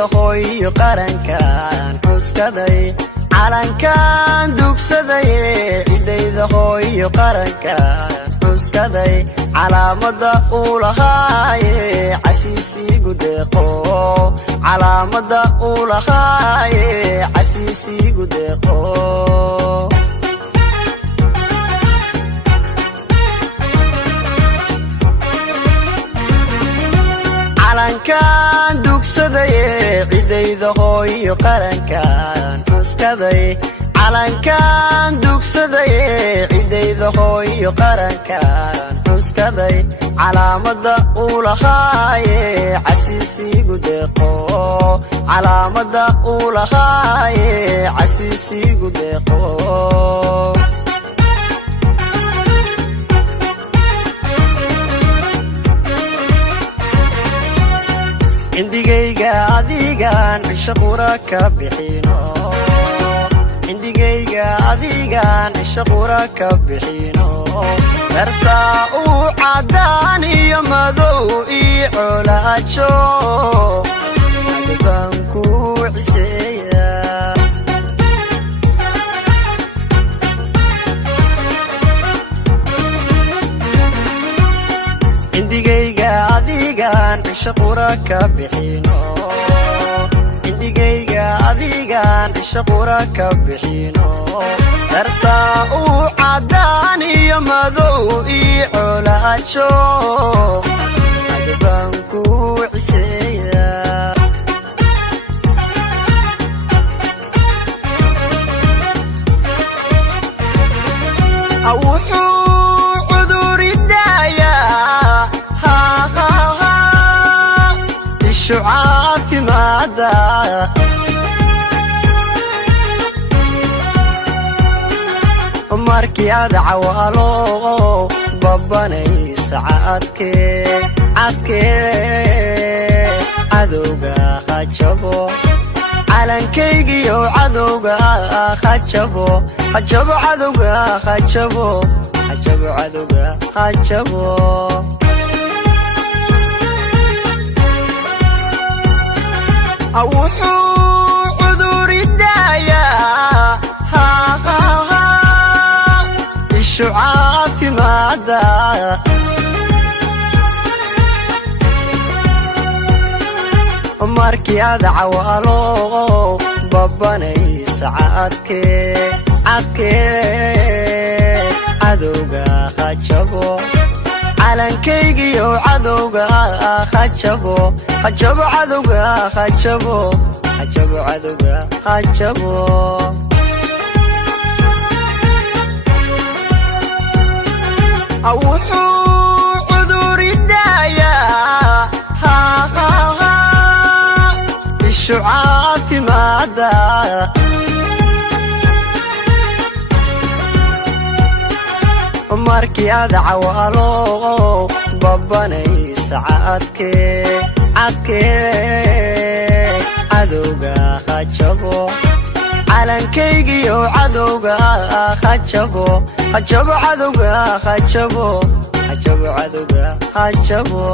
عديدة هوي قرنكان حسكدي calankan dugsaday cidayda hooyo qarankan xuskaday calaamada uu lahaaye casiisigu deeqo calaamada uu lahaaye casiisigu deeqo calankan dugsaday cidayda hooyo qarankan xuskaday calankan dugsaday cidayda hooyo qarankan xuskaday calaamada uu lahaaye casiisigu deeqo calaamada uu lahaaye casiisigu deeqo indigayga adigan shaqura ka bixino indigayga adigan shaqura ka bixino darta uu cadaan iyo madow ii colaajo adban ku ciseeya indigayga adigan shaqura ka bixino indigayga adigan shaqura ka bixino darta uu cadaan iyo madow ii colaajo adban ku ciseeya شعاف ماذا markii aad cawaalo babanay saacadkee cadowga khajabo calankaygiyo cadowga khajabo cadowga khajabo cadowga khajabo wuxuu cudur idaayaa ishu caafimaada markii aad cawaalo babanay saacadkee cadowga khajabo calankaygiyo cadowga khajabo cadowga khajabo cadowga khajabo wuxuu cudur idaayaa ishu caafimaada markii aad cawaalo babanay saacadkee cadowga khajabo calankaygiyo cadowga khajabo cadowga khajabo cadowga khajabo